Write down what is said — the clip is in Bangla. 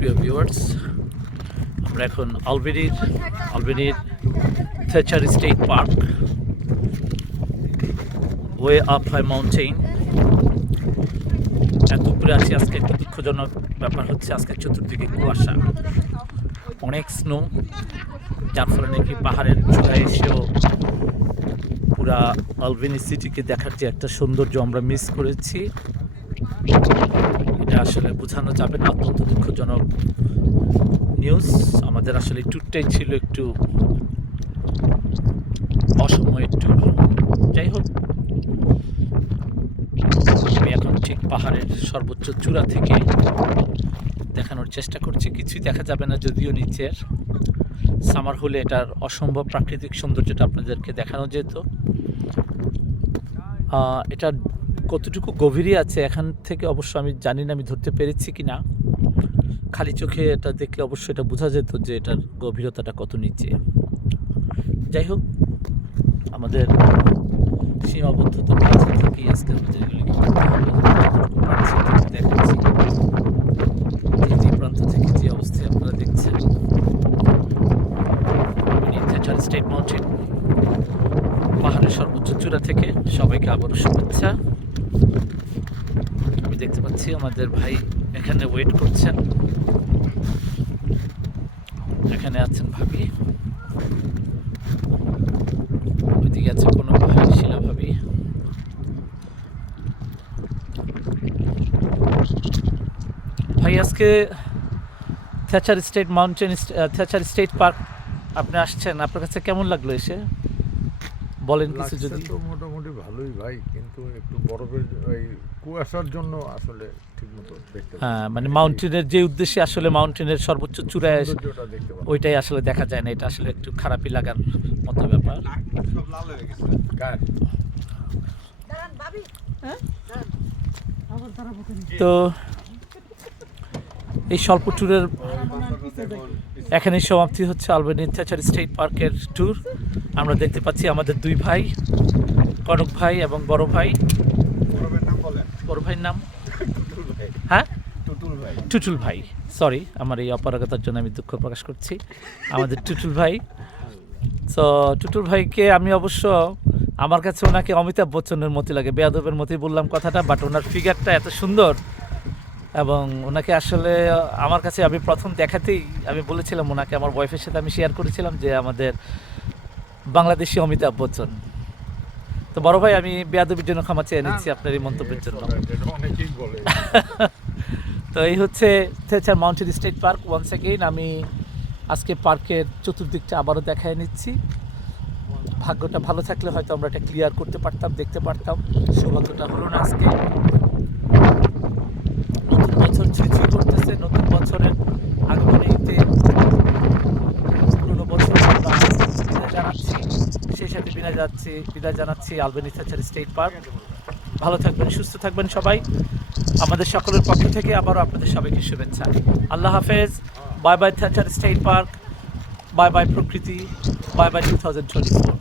ভিউয়ার্স আমরা এখন আলবেনির আলবেনির Thacher state park way up high mountain এত উপরে আছি আজকে, একটু দুঃখজনক ব্যাপার হচ্ছে আজকে চতুর্দিকে কুয়াশা। অনেক স্নো যার ফলে নাকি পাহাড়ের চূড়ায় এসেও পুরা আলবেনি সিটিকে দেখার যে একটা সৌন্দর্য আমরা মিস করেছি। আসলে বোঝানো যাবে না অত্যন্ত দুঃখজনক নিউজ আমাদের আসলে ট্যুরটাই ছিল একটু অসময়ের ট্যুর যাই হোক। আমি এখন ঠিক পাহাড়ের সর্বোচ্চ চূড়া থেকে দেখানোর চেষ্টা করছি। কিছুই দেখা যাবে না যদিও নিচের। সামার হলে এটার অসম্ভব প্রাকৃতিক সৌন্দর্যটা আপনাদেরকে দেখানো যেত। এটা কতটুকু গভীরই আছে এখান থেকে অবশ্য আমি জানি না, আমি ধরতে পেরেছি কি না। খালি চোখে এটা দেখলে অবশ্যই এটা বোঝা যেত যে এটার গভীরতাটা কত নিচে। যাই হোক, আমাদের সীমাবদ্ধতার মাঝে থেকেই আজকে আমাদের দেখাচ্ছি। যে যে প্রান্ত থেকে যে অবস্থায় আপনারা দেখছেন। State mountain. পাহাড়ের সর্বোচ্চ চূড়া থেকে সবাইকে আবারও শুভেচ্ছা। দেখতে পাচ্ছি আমাদের ভাই এখানে ওয়েট করছেন। এখানে আছেন ভাবি। ওইদিকে আছে কোনো ভাই, শিলা ভাবি। ভাই, আজকে Thacher state mountain Thacher state park আপনি আসছেন, আপনার কাছে কেমন লাগল এসে? বলেন কিছু যদি। তো মোটামুটি ভালোই ভাই কিন্তু একটু বরফের এই কুয়াশার জন্য আসলে ঠিকমতো দেখতে হ্যাঁ মানে মাউন্টেনের যে উদ্দেশ্যে আসলে মাউন্টেনের সর্বোচ্চ চূড়ায় দেখতে ওইটাই আসলে দেখা যায় না এটা আসলে একটু খারাপই লাগার মতো ব্যাপার। কার তো এই স্বল্প ট্যুরের এখানেই সমাপ্তি হচ্ছে আলবেনি থ্যাচার স্টেট পার্কের ট্যুর আমরা দেখতে পাচ্ছি আমাদের দুই ভাই, কনক ভাই এবং বড় ভাই। বড় ভাইয়ের নাম হ্যাঁ? টুটুল ভাই। সরি আমার এই অপারগতার জন্য আমি দুঃখ প্রকাশ করছি। আমাদের টুটুল ভাই। তো টুটুল ভাইকে আমি অবশ্য, আমার কাছে ওনাকে অমিতাভ বচ্চনের মতো লাগে। বেয়াদবের মতোই বললাম কথাটা বাট ওনার ফিগারটা এত সুন্দর। এবং ওনাকে আসলে আমার কাছে আমি প্রথম দেখাতেই আমি বলেছিলাম ওনাকে আমার ওয়াইফের সাথে আমি শেয়ার করেছিলাম যে আমাদের বাংলাদেশি অমিতাভ বচ্চন। তো বড় ভাই আমি বেয়াদবির জন্য ক্ষমা চেয়ে নিচ্ছি আপনার এই মন্তব্যের জন্য। তো এই হচ্ছে Thacher mountain state park once again আমি আজকে পার্কের চতুর্দিকটা আবারও দেখায় নিচ্ছি। ভাগ্যটা ভালো থাকলে হয়তো আমরা এটা ক্লিয়ার করতে পারতাম দেখতে পারতাম। সৌভাগ্যটা হলো না আজকে। বছর করতেছে নতুন বছরের আগমনীতে। পুরনো বছর জানাচ্ছি, সেই সাথে বিদায় যাচ্ছি, বিদায় জানাচ্ছি আলবেনি থেচার স্টেট পার্ক ভালো থাকবেন, সুস্থ থাকবেন সবাই। আমাদের সকলের পক্ষ থেকে আবারও আপনাদের সবাইকে শুভেচ্ছা। আল্লাহ হাফেজ। Bye bye Thacher state park bye bye প্রকৃতি। Bye bye two thousand twenty four